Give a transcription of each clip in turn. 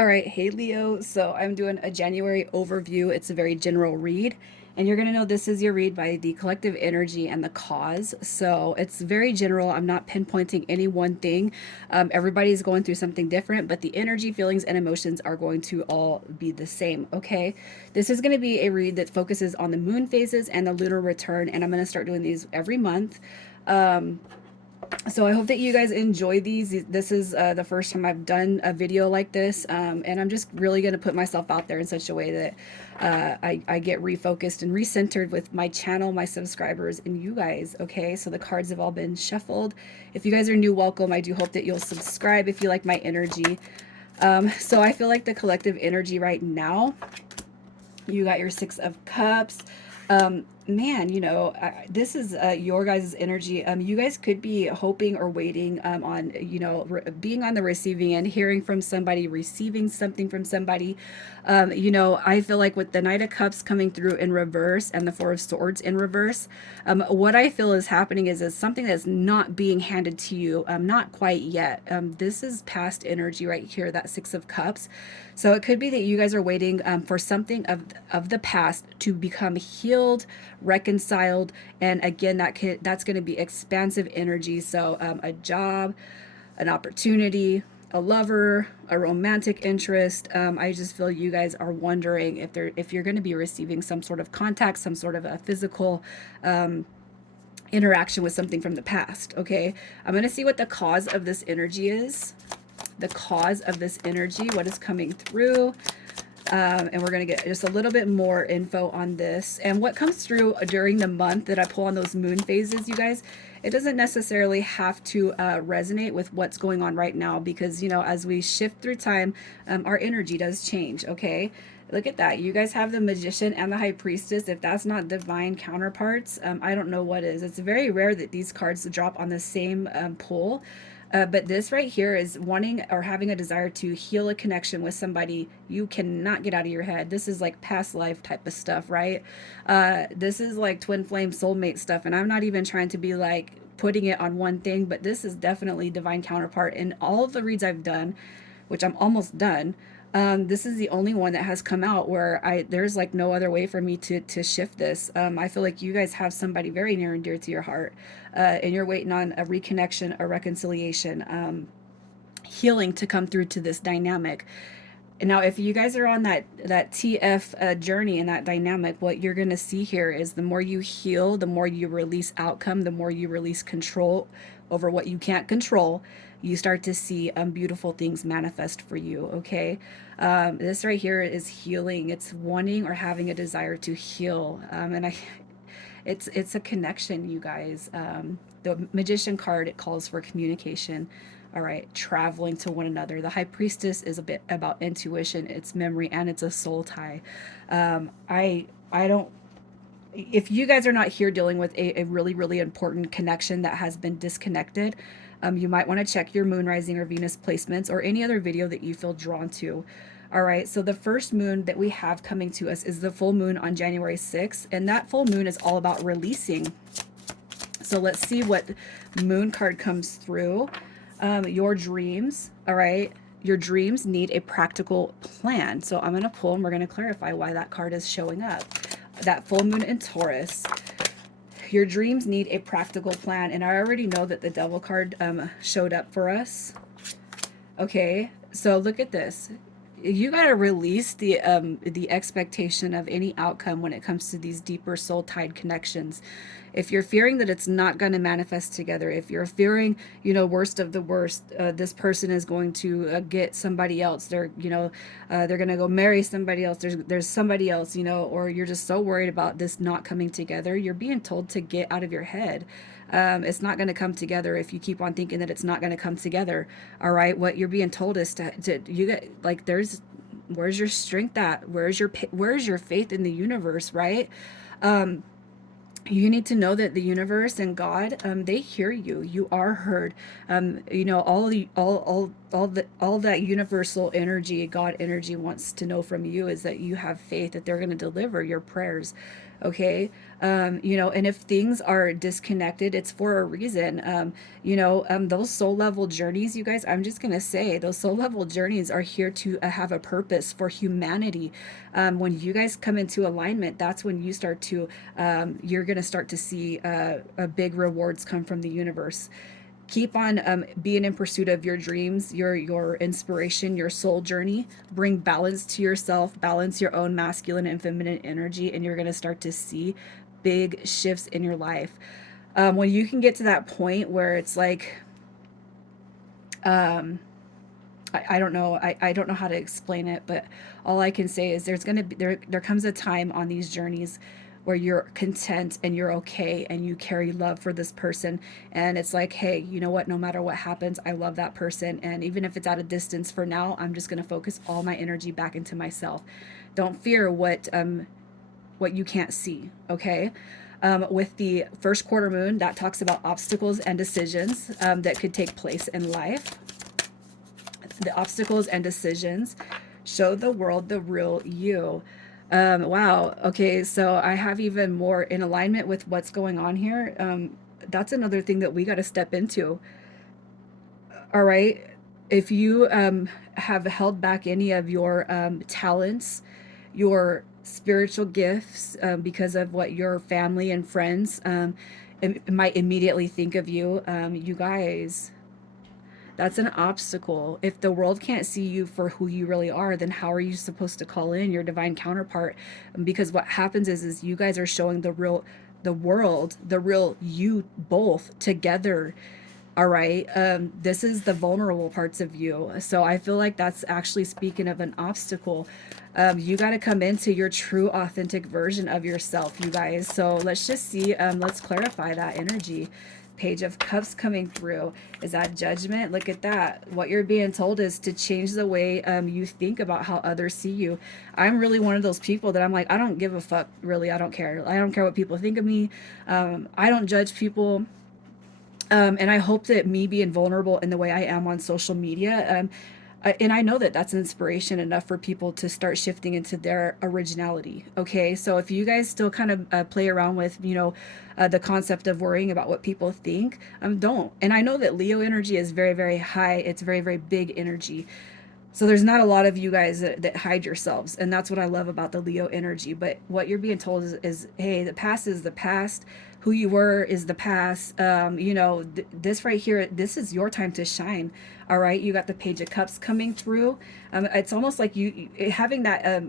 All right, hey Leo. So I'm doing a January overview. It's a very general read, and you're going to know this is your read by the collective energy and the cause. So it's very general. I'm not pinpointing any one thing. Everybody's going through something different, but the energy, feelings, and emotions are going to all be the same. Okay. This is going to be a read that focuses on the moon phases and the lunar return, and I'm going to start doing these every month. Um, so I hope that you guys enjoy these. This is the first time I've done a video like this, and I'm just really going to put myself out there in such a way that I get refocused and recentered with my channel, my subscribers, and you guys. Okay, so the cards have all been shuffled. If you guys are new, welcome. I do hope that you'll subscribe if you like my energy. So I feel like the collective energy right now, you got your Six of Cups. Man, this is your guys' energy. You guys could be hoping or waiting on, being on the receiving end, hearing from somebody, receiving something from somebody. I feel like with the Knight of Cups coming through in reverse and the Four of Swords in reverse, what I feel is happening is something that's not being handed to you, not quite yet. This is past energy right here, that Six of Cups. So it could be that you guys are waiting for something of the past to become healed, reconciled, and again, that's going to be expansive energy. So a job, an opportunity, a lover, a romantic interest. I just feel you guys are wondering if you're going to be receiving some sort of contact, some sort of a physical interaction with something from the past. Okay, I'm going to see what the cause of this energy is. The cause of this energy, what is coming through. And we're going to get just a little bit more info on this. And what comes through during the month that I pull on those moon phases, you guys, it doesn't necessarily have to resonate with what's going on right now because, as we shift through time, our energy does change, okay? Look at that. You guys have the Magician and the High Priestess. If that's not divine counterparts, I don't know what is. It's very rare that these cards drop on the same pull. But this right here is wanting or having a desire to heal a connection with somebody you cannot get out of your head. This is like past life type of stuff, right? This is like twin flame soulmate stuff. And I'm not even trying to be like putting it on one thing, but this is definitely divine counterpart. In all of the reads I've done, which I'm almost done, this is the only one that has come out where there's like no other way for me to shift this. I feel like you guys have somebody very near and dear to your heart, and you're waiting on a reconnection, a reconciliation, healing to come through to this dynamic. And now, if you guys are on that TF journey and that dynamic, what you're gonna see here is the more you heal, the more you release outcome, the more you release control over what you can't control, you start to see beautiful things manifest for you. Okay, this right here is healing. It's wanting or having a desire to heal, it's a connection, you guys. The Magician card, it calls for communication. All right, traveling to one another. The High Priestess is a bit about intuition, it's memory, and it's a soul tie. I don't. If you guys are not here dealing with a really really important connection that has been disconnected, you might want to check your moon rising or Venus placements or any other video that you feel drawn to. All right, so the first moon that we have coming to us is the full moon on January 6th, and that full moon is all about releasing. So let's see what moon card comes through. Your dreams, all right? Your dreams need a practical plan. So I'm going to pull and we're going to clarify why that card is showing up. That full moon in Taurus. Your dreams need a practical plan. And I already know that the Devil card showed up for us. Okay, so look at this. You got to release the expectation of any outcome when it comes to these deeper soul tied connections. If you're fearing that it's not going to manifest together, if you're fearing, worst of the worst, this person is going to get somebody else, they're going to go marry somebody else, there's somebody else, or you're just so worried about this not coming together, you're being told to get out of your head. It's not going to come together if you keep on thinking that it's not going to come together. All right, what you're being told is to you get like where's your strength at? Where's your faith in the universe, right? You need to know that the universe and God, they hear you. You are heard. All all that universal energy, God energy wants to know from you is that you have faith that they're going to deliver your prayers. Okay. You know, and if things are disconnected, it's for a reason. You know, those soul level journeys, you guys, I'm just going to say those soul level journeys are here to have a purpose for humanity. When you guys come into alignment, that's when you start to, you're going to start to see big rewards come from the universe. Keep on being in pursuit of your dreams, your inspiration, your soul journey. Bring balance to yourself, balance your own masculine and feminine energy, and you're going to start to see big shifts in your life. When you can get to that point where it's like, um, I don't know, I don't know how to explain it, but all I can say is there's gonna be there comes a time on these journeys where you're content and you're okay and you carry love for this person, and it's like, hey, you know what, no matter what happens, I love that person, and even if it's at a distance for now, I'm just gonna focus all my energy back into myself. Don't fear what you can't see, okay? With the first quarter moon, that talks about obstacles and decisions that could take place in life. The obstacles and decisions show the world the real you. Wow. Okay. So I have even more in alignment with what's going on here. That's another thing that we got to step into. All right. If you have held back any of your talents, your spiritual gifts, because of what your family and friends might immediately think of you, you guys, that's an obstacle. If the world can't see you for who you really are, then how are you supposed to call in your divine counterpart? Because what happens is you guys are showing the world, the real you both together. All right. This is the vulnerable parts of you. So I feel like that's actually speaking of an obstacle. You got to come into your true, authentic version of yourself, you guys. So let's just see. Let's clarify that energy. Page of Cups coming through. Is that judgment? Look at that. What you're being told is to change the way you think about how others see you. I'm really one of those people that I'm like, I don't give a fuck, really. I don't care. I don't care what people think of me. I don't judge people. And I hope that me being vulnerable in the way I am on social media, and I know that that's inspiration enough for people to start shifting into their originality. Okay, so if you guys still kind of play around with, you know, the concept of worrying about what people think, don't. And I know that Leo energy is very, very high. It's very, very big energy. So there's not a lot of you guys that hide yourselves, and that's what I love about the Leo energy. But what you're being told is hey, the past is the past. Who you were is the past. You know, this right here, this is your time to shine. All right, you got the Page of Cups coming through. It's almost like having that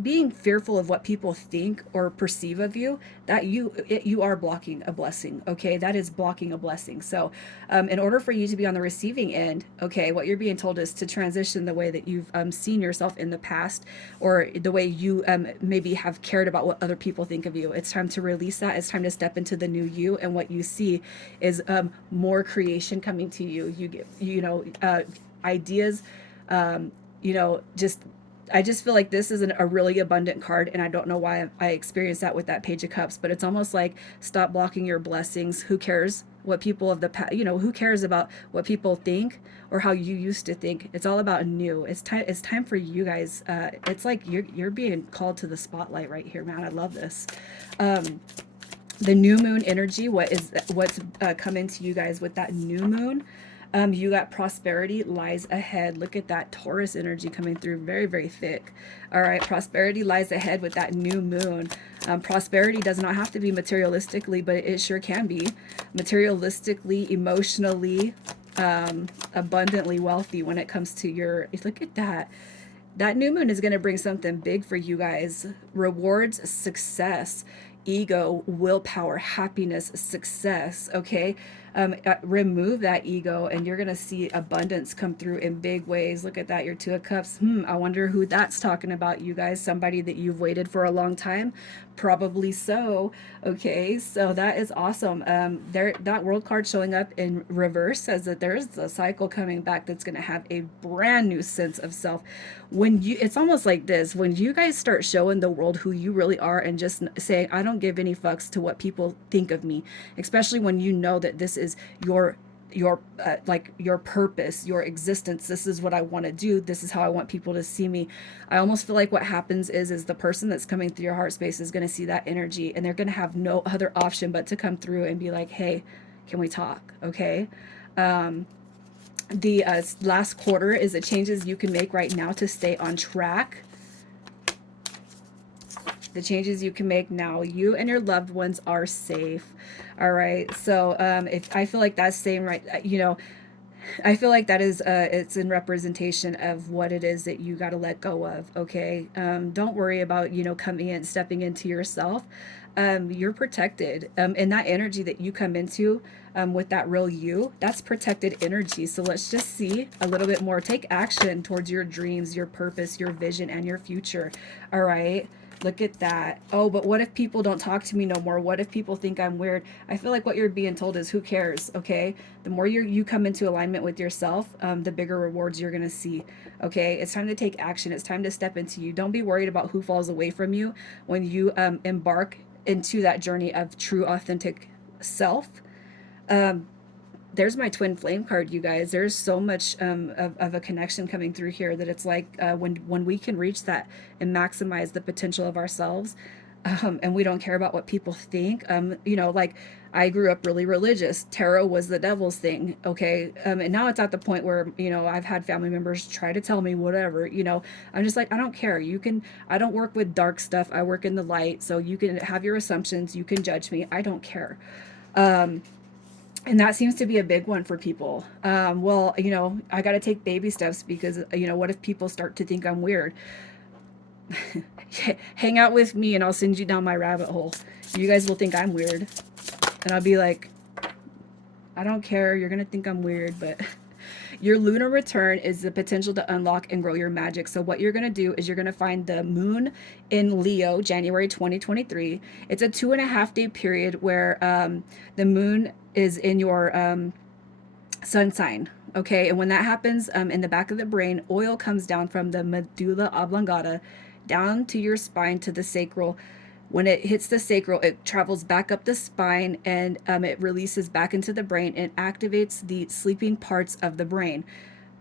being fearful of what people think or perceive of you. That you are blocking a blessing. Okay, that is blocking a blessing. So, in order for you to be on the receiving end, okay, what you're being told is to transition the way that you've seen yourself in the past, or the way you maybe have cared about what other people think of you. It's time to release that. It's time to step into the new you, and what you see is more creation coming to you. You get, you know, ideas, you know, just I just feel like this is a really abundant card, and I don't know why I experienced that with that Page of Cups, but it's almost like stop blocking your blessings. Who cares what people of the past, you know, who cares about what people think or how you used to think? It's all about new. It's time for you guys. It's like you're being called to the spotlight right here, man. I love this. The new moon energy, what's coming to you guys with that new moon? You got prosperity lies ahead. Look at that Taurus energy coming through, very, very thick. All right, prosperity lies ahead with that new moon. Prosperity does not have to be materialistically, but it sure can be materialistically, emotionally, abundantly wealthy when it comes to your. Look at that. That new moon is going to bring something big for you guys. Rewards, success, ego, willpower, happiness, success. Okay. Remove that ego and you're going to see abundance come through in big ways. Look at that. Your Two of Cups. I wonder who that's talking about, you guys. Somebody that you've waited for a long time. Probably so. Okay. So that is awesome. That world card showing up in reverse says that there's a cycle coming back that's going to have a brand new sense of self. It's almost like this, when you guys start showing the world who you really are and just saying, I don't give any fucks to what people think of me, especially when you know that this is your like your purpose, your existence. This is what I want to do. This is how I want people to see me. I almost feel like what happens is the person that's coming through your heart space is going to see that energy, and they're going to have no other option but to come through and be like, hey, can we talk? Okay. The last quarter is the changes you can make right now to stay on track. The changes you can make now. You and your loved ones are safe. All right. So if I feel like that's saying right, I feel like that is it's in representation of what it is that you got to let go of. Okay. Don't worry about, coming in, stepping into yourself. You're protected. And that energy that you come into with that real you, that's protected energy. So let's just see a little bit more. Take action towards your dreams, your purpose, your vision, and your future. All right. Look at that. Oh, but what if people don't talk to me no more? What if people think I'm weird? I feel like what you're being told is, who cares? Okay. The more you come into alignment with yourself, the bigger rewards you're going to see. Okay. It's time to take action. It's time to step into you. Don't be worried about who falls away from you when you embark into that journey of true, authentic self. There's my twin flame card, you guys. There's so much of a connection coming through here that it's like when we can reach that and maximize the potential of ourselves, and we don't care about what people think. Like I grew up really religious. Tarot was the devil's thing, okay? And now it's at the point where, I've had family members try to tell me whatever, I'm just like, I don't care. I don't work with dark stuff. I work in the light. So you can have your assumptions. You can judge me. I don't care. And that seems to be a big one for people. Well, I got to take baby steps because, what if people start to think I'm weird? Hang out with me and I'll send you down my rabbit hole. You guys will think I'm weird. And I'll be like, I don't care. You're going to think I'm weird, but your lunar return is the potential to unlock and grow your magic. So what you're going to do is you're going to find the moon in Leo, January 2023. It's a 2.5 day period where the moon is in your sun sign. Okay. And when that happens, in the back of the brain, oil comes down from the medulla oblongata down to your spine to the sacral. When it hits the sacral, it travels back up the spine and it releases back into the brain and activates the sleeping parts of the brain.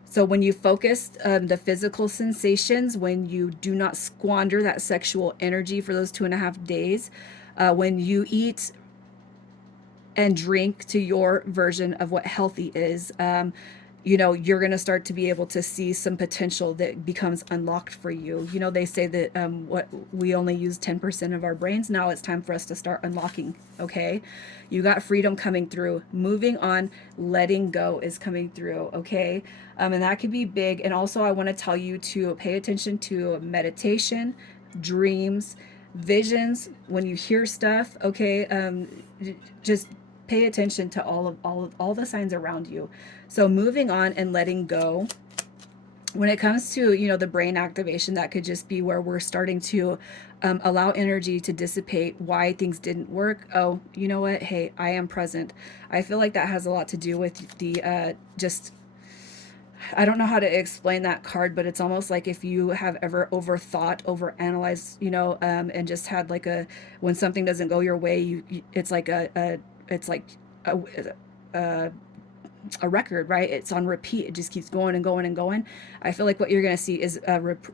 So when you focus the physical sensations, when you do not squander that sexual energy for those 2.5 days, when you eat and drink to your version of what healthy is, you're going to start to be able to see some potential that becomes unlocked for you. They say that what we only use 10% of our brains. Now it's time for us to start unlocking. Okay. You got freedom coming through. Moving on, letting go is coming through. Okay. And that could be big. And also I want to tell you to pay attention to meditation, dreams, visions, when you hear stuff. Okay. Just pay attention to all the signs around you. So moving on and letting go. When it comes to the brain activation, that could just be where we're starting to allow energy to dissipate. Why things didn't work? Oh, you know what? Hey, I am present. I feel like that has a lot to do with the just. I don't know how to explain that card, but it's almost like if you have ever overthought, overanalyzed, and just had like when something doesn't go your way, it's like it's like a, a a record, right? It's on repeat. It just keeps going and going and going. I feel like what you're going to see is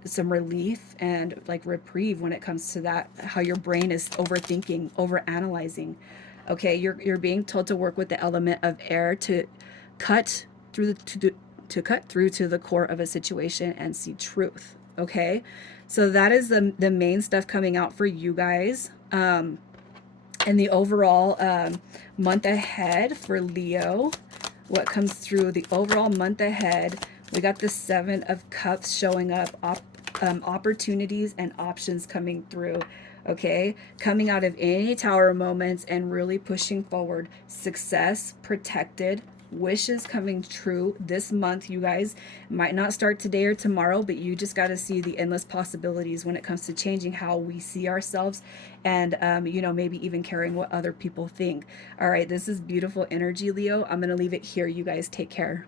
some relief and like reprieve when it comes to that, how your brain is overthinking, overanalyzing. Okay, you're being told to work with the element of air to cut through to cut through to the core of a situation and see truth. Okay, so that is the main stuff coming out for you guys. And the overall month ahead for Leo, what comes through the overall month ahead, we got the 7 of Cups showing up, opportunities and options coming through. Okay, coming out of any tower moments and really pushing forward. Success, protected, wishes coming true this month. You guys might not start today or tomorrow, but you just got to see the endless possibilities when it comes to changing how we see ourselves, and maybe even caring what other people think. All right, this is beautiful energy, Leo. I'm gonna leave it here. You guys take care.